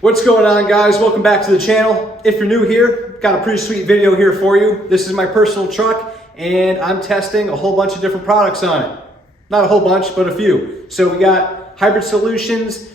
What's going on, guys? Welcome back to the channel. If you're new here, got a pretty sweet video here for you. This is my personal truck and I'm testing a whole bunch of different products on it. Not a whole bunch, but a few. So we got Hybrid Solutions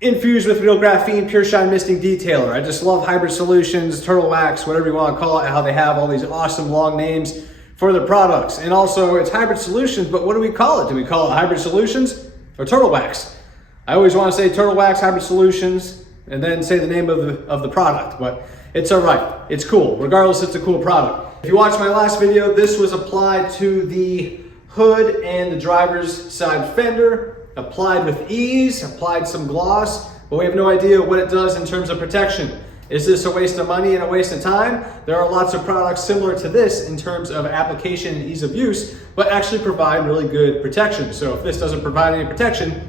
infused with real graphene pure shine misting detailer. I just love Hybrid Solutions, Turtle Wax, whatever you want to call it, how they have all these awesome long names for their products. And also it's Hybrid Solutions, but what do we call it? Do we call it Hybrid Solutions or Turtle Wax? I always want to say Turtle Wax, Hybrid Solutions, and then say the name of the product, but it's all right. It's cool. Regardless, it's a cool product. If you watched my last video, this was applied to the hood and the driver's side fender, applied with ease, applied some gloss, but we have no idea what it does in terms of protection. Is this a waste of money and a waste of time? There are lots of products similar to this in terms of application and ease of use, but actually provide really good protection. So if this doesn't provide any protection,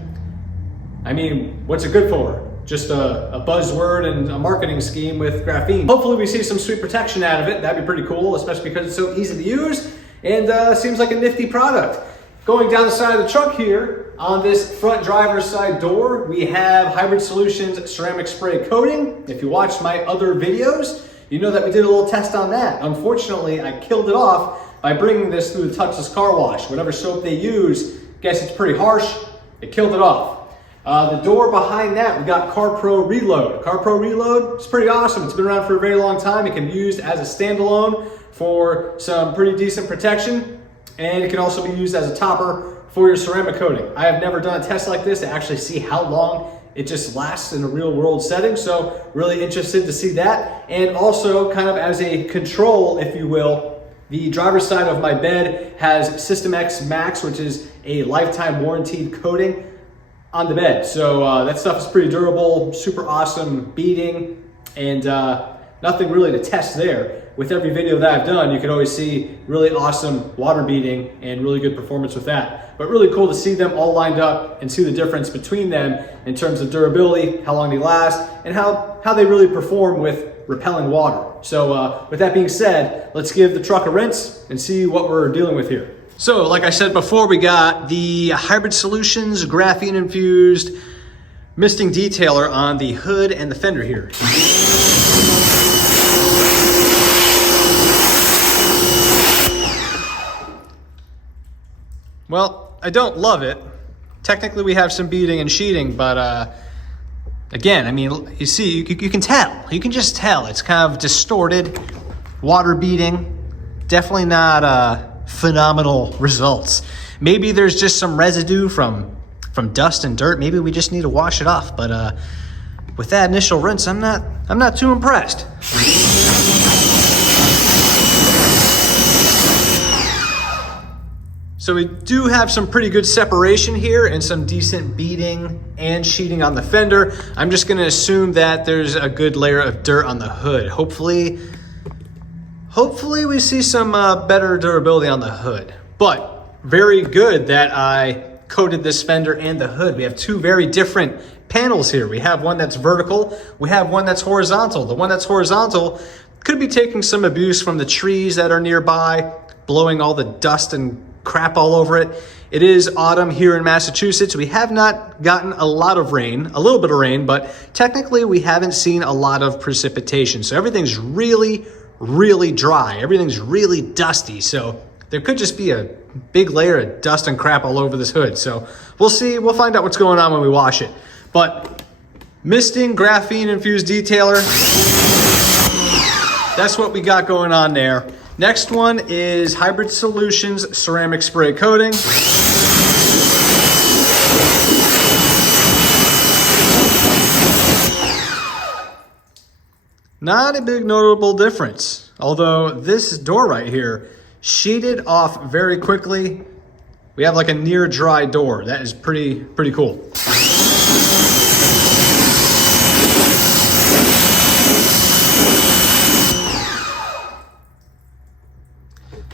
I mean, what's it good for? Just a buzzword and a marketing scheme with graphene. Hopefully we see some sweet protection out of it. That'd be pretty cool, especially because it's so easy to use and seems like a nifty product. Going down the side of the truck here, on this front driver's side door, we have Hybrid Solutions ceramic spray coating. If you watched my other videos, you know that we did a little test on that. Unfortunately, I killed it off by bringing this through the touchless car wash. Whatever soap they use, guess it's pretty harsh, it killed it off. The door behind that, we got CarPro Reload. CarPro Reload, it's pretty awesome. It's been around for a very long time. It can be used as a standalone for some pretty decent protection, and it can also be used as a topper for your ceramic coating. I have never done a test like this to actually see how long it just lasts in a real world setting, so really interested to see that. And also kind of as a control, if you will, the driver's side of my bed has System X Max, which is a lifetime warranted coating on the bed. So that stuff is pretty durable, super awesome beading, and nothing really to test there. With every video that I've done, you can always see really awesome water beading and really good performance with that. But really cool to see them all lined up and see the difference between them in terms of durability, how long they last, and how they really perform with repelling water. So with that being said, let's give the truck a rinse and see what we're dealing with here. So, like I said before, we got the Hybrid Solutions graphene infused misting detailer on the hood and the fender here. Well, I don't love it. Technically, we have some beading and sheeting, but again, I mean, you see, you can tell. You can just tell. It's kind of distorted, water beading. Definitely not phenomenal results. Maybe there's just some residue from dust and dirt. Maybe we just need to wash it off. But with that initial rinse, I'm not too impressed. So we do have some pretty good separation here and some decent beading and sheeting on the fender. I'm just going to assume that there's a good layer of dirt on the hood. Hopefully we see some better durability on the hood, but very good that I coated this fender and the hood. We have two very different panels here. We have one that's vertical, we have one that's horizontal. The one that's horizontal could be taking some abuse from the trees that are nearby, blowing all the dust and crap all over it. It is autumn here in Massachusetts. We have not gotten a lot of rain, a little bit of rain, but technically we haven't seen a lot of precipitation. So everything's really dry. Everything's really dusty. So there could just be a big layer of dust and crap all over this hood. So we'll see. We'll find out what's going on when we wash it. But misting graphene infused detailer, that's what we got going on there. Next one is Hybrid Solutions ceramic spray coating. Not a big notable difference, although this door right here sheeted off very quickly. We have like a near dry door. That is pretty cool.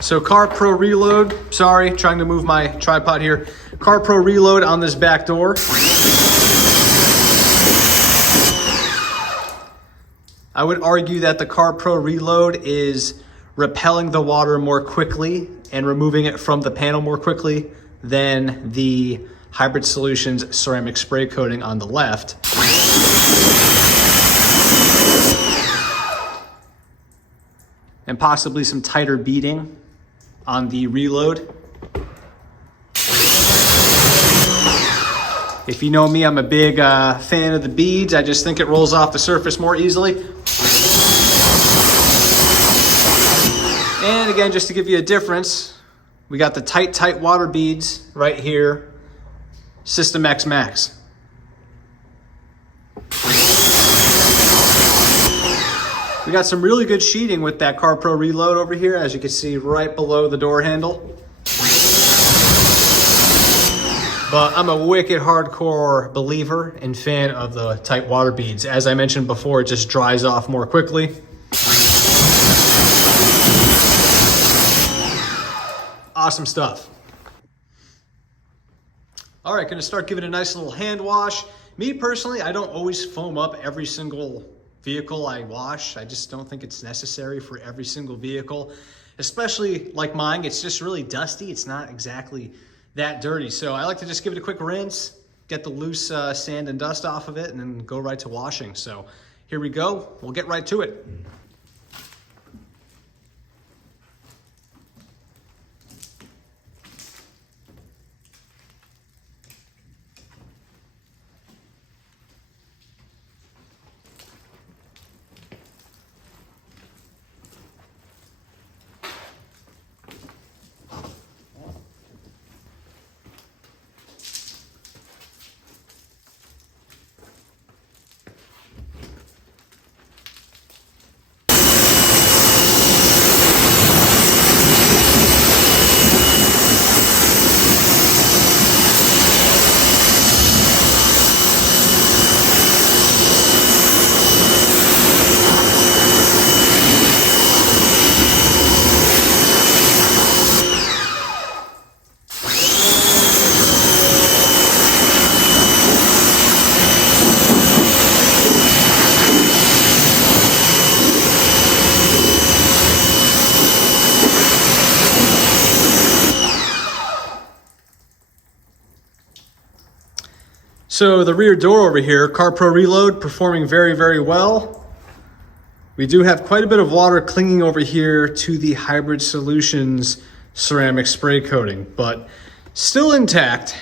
So CarPro Reload, sorry, trying to move my tripod here. CarPro Reload on this back door. I would argue that the CarPro Reload is repelling the water more quickly and removing it from the panel more quickly than the Hybrid Solutions ceramic spray coating on the left. and possibly some tighter beading on the Reload. If you know me, I'm a big fan of the beads. I just think it rolls off the surface more easily. And again, just to give you a difference, we got the tight water beads right here, System X Max. We got some really good sheeting with that CarPro Reload over here, as you can see right below the door handle. But I'm a wicked hardcore believer and fan of the tight water beads. As I mentioned before, it just dries off more quickly. Awesome stuff. All right, gonna start giving it a nice little hand wash. Me personally, I don't always foam up every single vehicle I wash. I just don't think it's necessary for every single vehicle, especially like mine. It's just really dusty. It's not exactly that dirty. So I like to just give it a quick rinse, get the loose sand and dust off of it, and then go right to washing. So here we go. We'll get right to it. So the rear door over here, CarPro Reload, performing very, very well. We do have quite a bit of water clinging over here to the Hybrid Solutions ceramic spray coating, but still intact.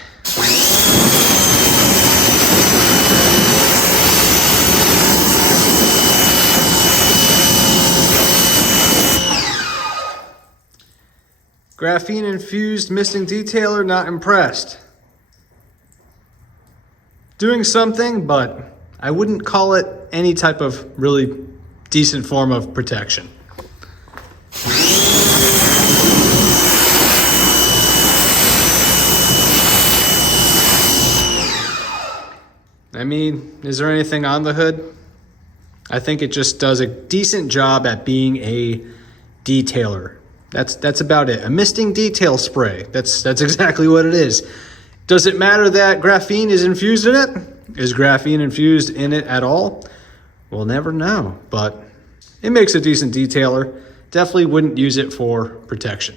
Graphene infused misting detailer, not impressed. Doing something, but I wouldn't call it any type of really decent form of protection. I mean, is there anything on the hood? I think it just does a decent job at being a detailer. That's about it. A misting detail spray. That's exactly what it is. Does it matter that graphene is infused in it? Is graphene infused in it at all? We'll never know, but it makes a decent detailer. Definitely wouldn't use it for protection.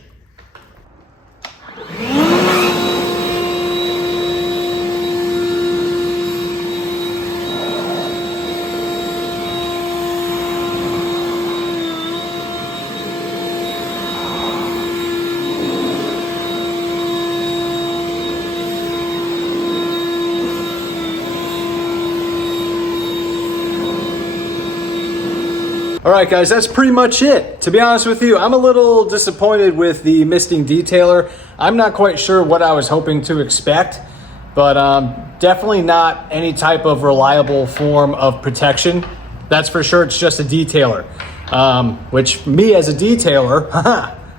All right, guys, that's pretty much it. To be honest with you, I'm a little disappointed with the misting detailer. I'm not quite sure what I was hoping to expect, but definitely not any type of reliable form of protection. That's for sure. It's just a detailer, which me as a detailer,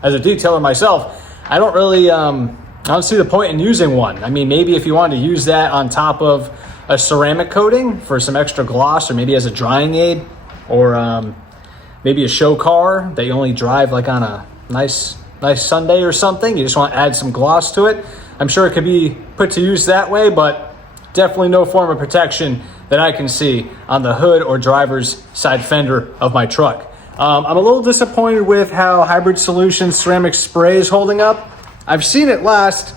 as a detailer myself, I don't really, I don't see the point in using one. I mean, maybe if you wanted to use that on top of a ceramic coating for some extra gloss, or maybe as a drying aid, or maybe a show car that you only drive like on a nice Sunday or something. You just want to add some gloss to it. I'm sure it could be put to use that way, but definitely no form of protection that I can see on the hood or driver's side fender of my truck. I'm a little disappointed with how Hybrid Solutions ceramic spray is holding up. I've seen it last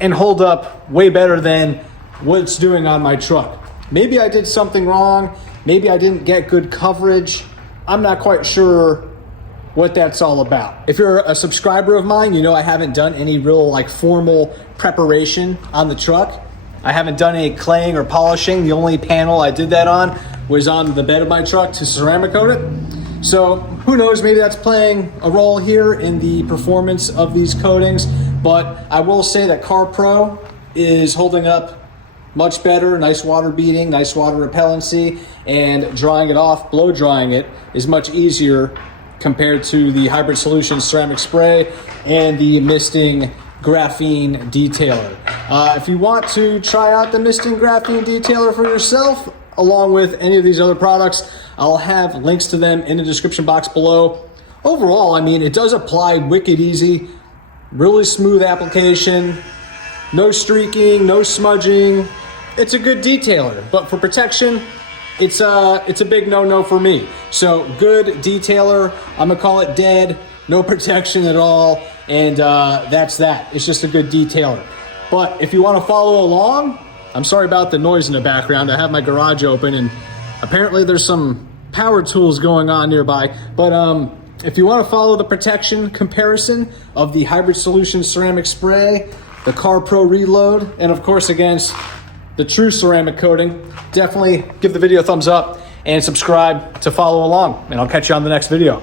and hold up way better than what it's doing on my truck. Maybe I did something wrong. Maybe I didn't get good coverage. I'm not quite sure what that's all about. If you're a subscriber of mine, you know I haven't done any real like formal preparation on the truck. I haven't done any claying or polishing. The only panel I did that on was on the bed of my truck to ceramic coat it. So who knows, maybe that's playing a role here in the performance of these coatings. But I will say that CarPro is holding up much better. Nice water beading, nice water repellency, and drying it off, blow drying it is much easier compared to the Hybrid Solutions ceramic spray and the misting graphene detailer. If you want to try out the misting graphene detailer for yourself, along with any of these other products, I'll have links to them in the description box below. Overall, I mean, it does apply wicked easy, really smooth application, no streaking, no smudging. It's a good detailer, but for protection, it's a big no-no for me. So good detailer, I'm gonna call it dead, no protection at all, and that's that. It's just a good detailer. But if you wanna follow along, I'm sorry about the noise in the background. I have my garage open and apparently there's some power tools going on nearby. But if you wanna follow the protection comparison of the Hybrid Solutions ceramic spray, the CarPro Reload, and of course against the true ceramic coating, definitely give the video a thumbs up and subscribe to follow along, and I'll catch you on the next video.